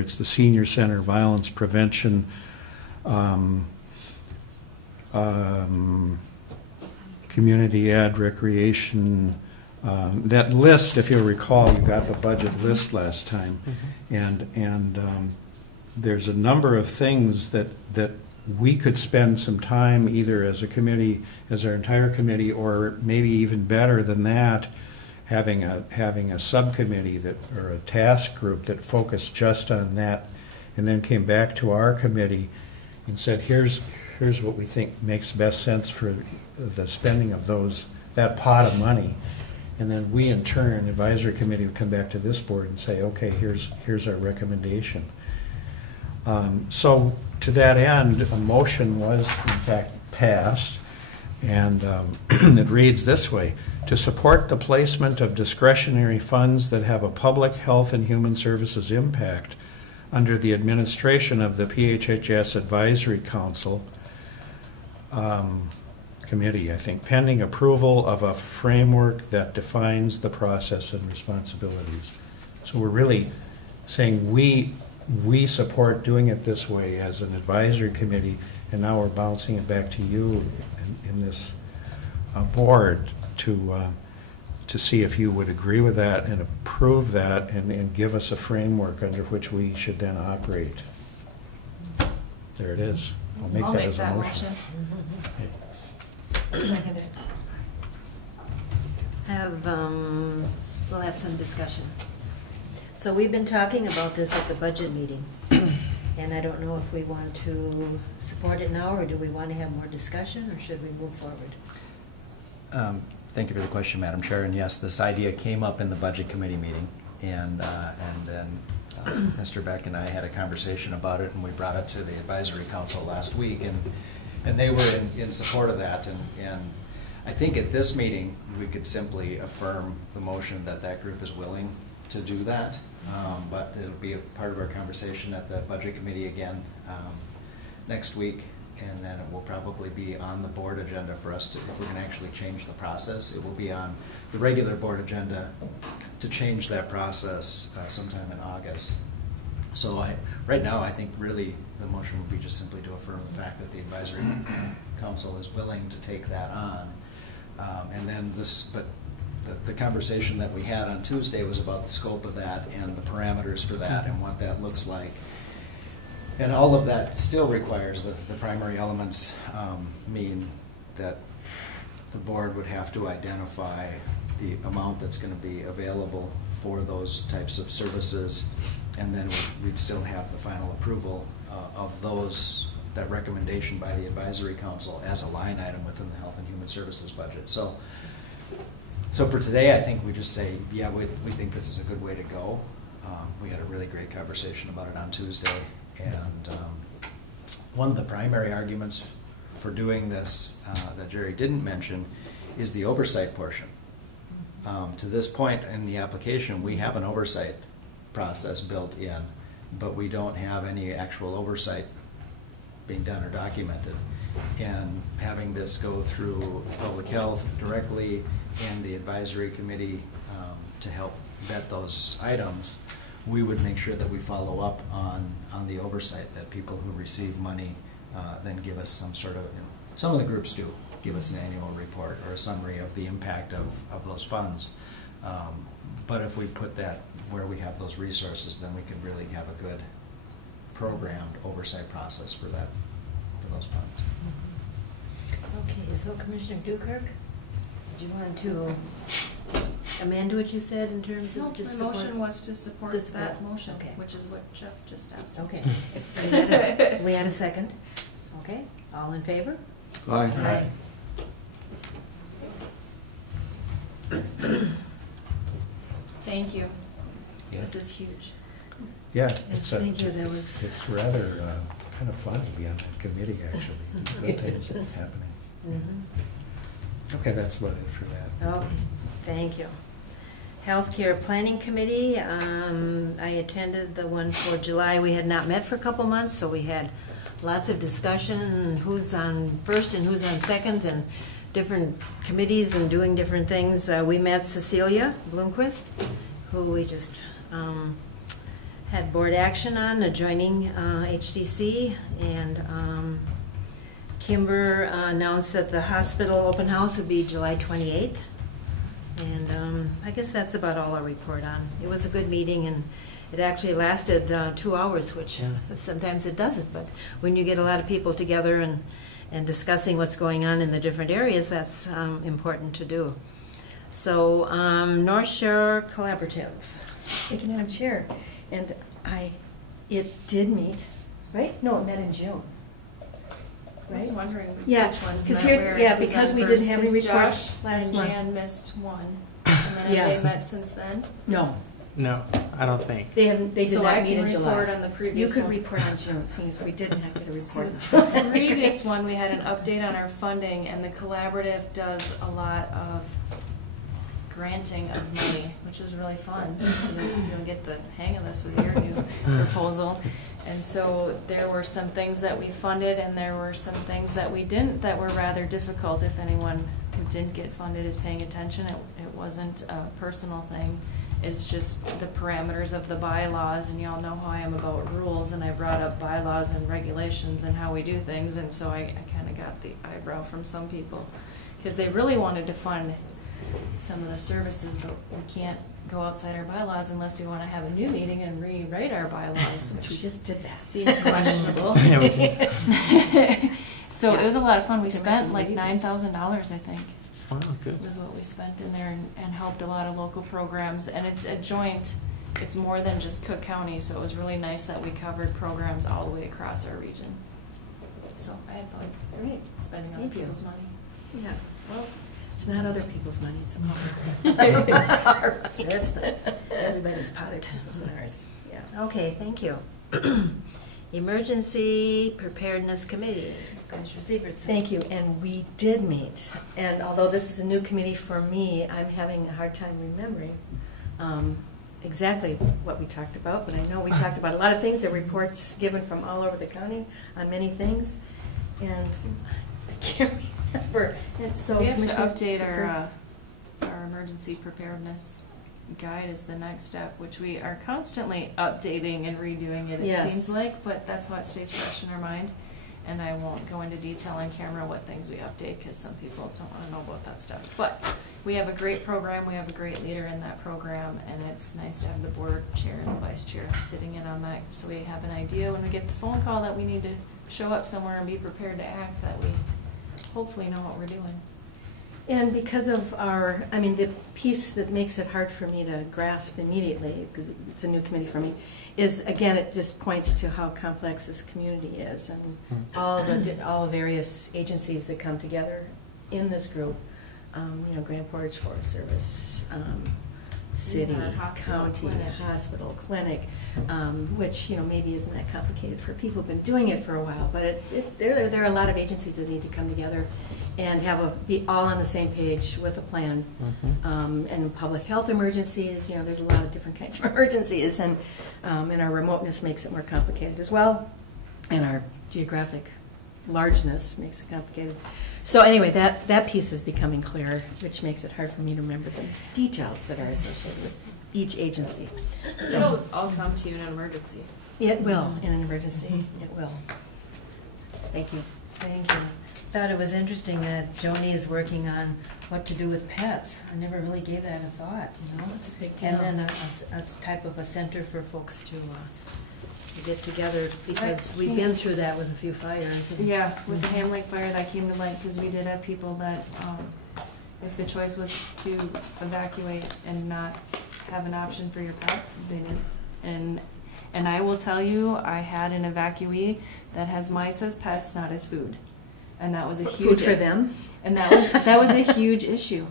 it's the Senior Center, Violence Prevention, Community Ed, Recreation, that list, if you'll recall, you got the budget list last time, and there's a number of things that we could spend some time either as a committee, as our entire committee, or maybe even better than that, having a subcommittee or a task group that focused just on that, and then came back to our committee and said, here's what we think makes best sense for the spending of that pot of money. And then we, in turn, advisory committee, would come back to this board and say, okay, here's our recommendation. So to that end, a motion was in fact passed, and it reads this way: to support the placement of discretionary funds that have a public health and human services impact under the administration of the PHHS Advisory Council Committee, I think, pending approval of a framework that defines the process and responsibilities. So we're really saying we support doing it this way as an advisory committee, and now we're bouncing it back to you in this board to see if you would agree with that and approve that and give us a framework under which we should then operate. There it is. I'll make that as a motion. Second it. We'll have some discussion. So we've been talking about this at the budget meeting, and I don't know if we want to support it now, or do we want to have more discussion, or should we move forward? Thank you for the question, Madam Chair. And yes, this idea came up in the Budget Committee meeting, and then Mr. Beck and I had a conversation about it, and we brought it to the Advisory Council last week, and they were in support of that. And I think at this meeting we could simply affirm the motion that group is willing to do that, but it'll be a part of our conversation at the Budget Committee again next week, and then it will probably be on the board agenda for us to, if we can actually change the process, it will be on the regular board agenda to change that process sometime in August. So right now I think really the motion would be just simply to affirm the fact that the Advisory Council is willing to take that on, and then but the conversation that we had on Tuesday was about the scope of that and the parameters for that and what that looks like. And all of that still requires the primary elements mean that the board would have to identify the amount that's going to be available for those types of services, and then we'd still have the final approval of those that recommendation by the advisory council as a line item within the Health and Human Services budget. So for today, I think we just say, yeah, we think this is a good way to go. We had a really great conversation about it on Tuesday, and one of the primary arguments for doing this that Jerry didn't mention is the oversight portion. To this point in the application, we have an oversight process built in, but we don't have any actual oversight being done or documented. And having this go through public health directly and the advisory committee to help vet those items, we would make sure that we follow up on the oversight, that people who receive money then give us some sort of, some of the groups do give us an annual report or a summary of the impact of those funds. But if we put that where we have those resources, then we can really have a good programmed oversight process for those funds. Okay, so Commissioner Dukirk, did you want to amend what you said in terms of No, just my support? motion was to support To support. that motion, Okay. which is what Jeff just asked us. Okay. We had a second. Okay, all in favor? Aye. Thank you. Yeah. This is huge. Yeah, Yes, it's, thank you. There was. it's rather kind of fun to be on that committee, actually. Good things Yes. happening. Mhm. Okay, that's about it for that. Okay, thank you. Healthcare Planning Committee, I attended the one for July. We had not met for a couple months, so we had lots of discussion, who's on first and who's on second, and different committees and doing different things. We met Cecilia Bloomquist, who we just had board action on, joining HDC, and Kimber announced that the hospital open house would be July 28th. And I guess that's about all I'll report on. It was a good meeting, and it actually lasted 2 hours, which sometimes it doesn't. But when you get a lot of people together and discussing what's going on in the different areas, that's important to do. So North Shore Collaborative. Thank you, Madam Chair. And it did meet, right? No, it met in June. I was Right? wondering Yeah, which ones 'cause met here's- where. yeah, who's because on we first, didn't have any 'cause reports Josh last and month. Jan missed one, and then have Yes. they met since then? No, No, I don't think. they haven't. They did So not I meet can in July. report on the previous You could one. report on June, since we didn't have to report on So July. the previous one, we had an update on our funding, and the collaborative does a lot of granting of money, which is really fun. You'll get the hang of this with your new proposal. And so there were some things that we funded, and there were some things that we didn't, that were rather difficult. If anyone who didn't get funded is paying attention, it wasn't a personal thing. It's just the parameters of the bylaws, and y'all know how I am about rules, and I brought up bylaws and regulations and how we do things, and so I kind of got the eyebrow from some people, because they really wanted to fund some of the services, but we can't go outside our bylaws unless we want to have a new meeting and rewrite our bylaws, Which we just did that. seems questionable. Yeah, we can- So it was a lot of fun. We There spent might be like reasons. $9,000, I think, Wow, good. was what we spent in there, and helped a lot of local programs. And it's a joint, it's more than just Cook County, so it was really nice that we covered programs all the way across our region. So I had fun Great. spending other Thank you. people's money. Yeah, well, it's not other people's money, it's ours. That's everybody's pot. It's ours, yeah. Okay, thank you. Emergency Preparedness Committee, Commissioner Sievertson. Thank you, and we did meet. And although this is a new committee for me, I'm having a hard time remembering exactly what we talked about, but I know we talked about a lot of things. There were reports given from all over the county on many things, and I can't remember. And so We have to Commissioner update Tucker- our emergency preparedness guide is the next step, which we are constantly updating and redoing it Yes. seems like, but that's how it stays fresh in our mind. And I won't go into detail on camera what things we update, because some people don't want to know about that stuff. But we have a great program, we have a great leader in that program, and it's nice to have the board chair and the vice chair sitting in on that, so we have an idea when we get the phone call that we need to show up somewhere and be prepared to act, that we hopefully know what we're doing. And because of our, I mean, the piece that makes it hard for me to grasp immediately, because it's a new committee for me, is, again, it just points to how complex this community is, and all the various agencies that come together in this group, you know, Grand Portage Forest Service, city, county, hospital, clinic, which, you know, maybe isn't that complicated for people who've been doing it for a while, but there are a lot of agencies that need to come together and be all on the same page with a plan. And public health emergencies, you know, there's a lot of different kinds of emergencies, and our remoteness makes it more complicated as well, and our geographic largeness makes it complicated. So anyway, that piece is becoming clearer, which makes it hard for me to remember the details that are associated with each agency. So it'll all come to you in an emergency. It will, in an emergency, it will. Thank you. Thank you. Thought it was interesting that Joni is working on what to do with pets. I never really gave that a thought, you know. It's a big deal. And then a type of a center for folks to get together, because we've been through that with a few fires. Yeah, with the Ham Lake fire, that came to light because we did have people that, if the choice was to evacuate and not have an option for your pet, they didn't. And I will tell you, I had an evacuee that has mice as pets, not as food. And that was a huge food for them, and that was a huge issue.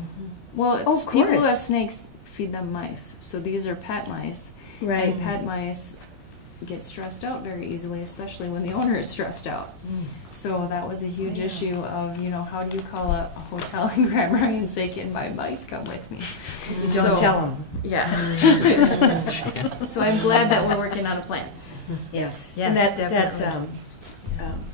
Well, people who have course. snakes feed them mice, so these are pet mice. Right. And pet mice get stressed out very easily, especially when the owner is stressed out. So that was a huge issue of, you know, how do you call a hotel in Grand Marais and say, "Can my mice come with me?" You don't tell them. Yeah. So I'm glad that we're working on a plan. Yes. Yes, And that definitely.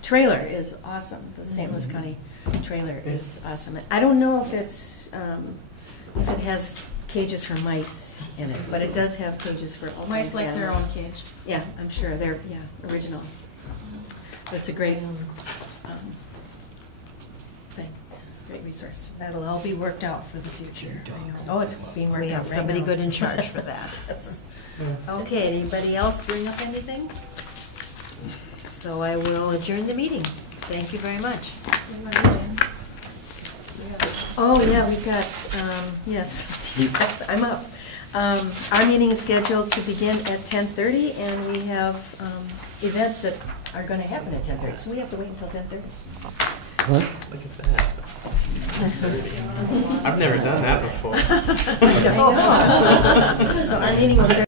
trailer is awesome. The St. Louis County trailer is awesome. I don't know if if it has cages for mice in it, but it does have cages for all Mice kinds of like their own animals. cage. Yeah, I'm sure they're original. But it's a great thing, great resource. That'll all be worked out for the future. Oh, it's being worked We out have right somebody now. good in charge for that. Okay, anybody else bring up anything? So I will adjourn the meeting. Thank you very much. Oh, yeah, we've got, yes, I'm up. Our meeting is scheduled to begin at 10:30, and we have events that are going to happen at 10:30, so we have to wait until 10:30. Look at that. I've never done that before. I know. So our meeting will start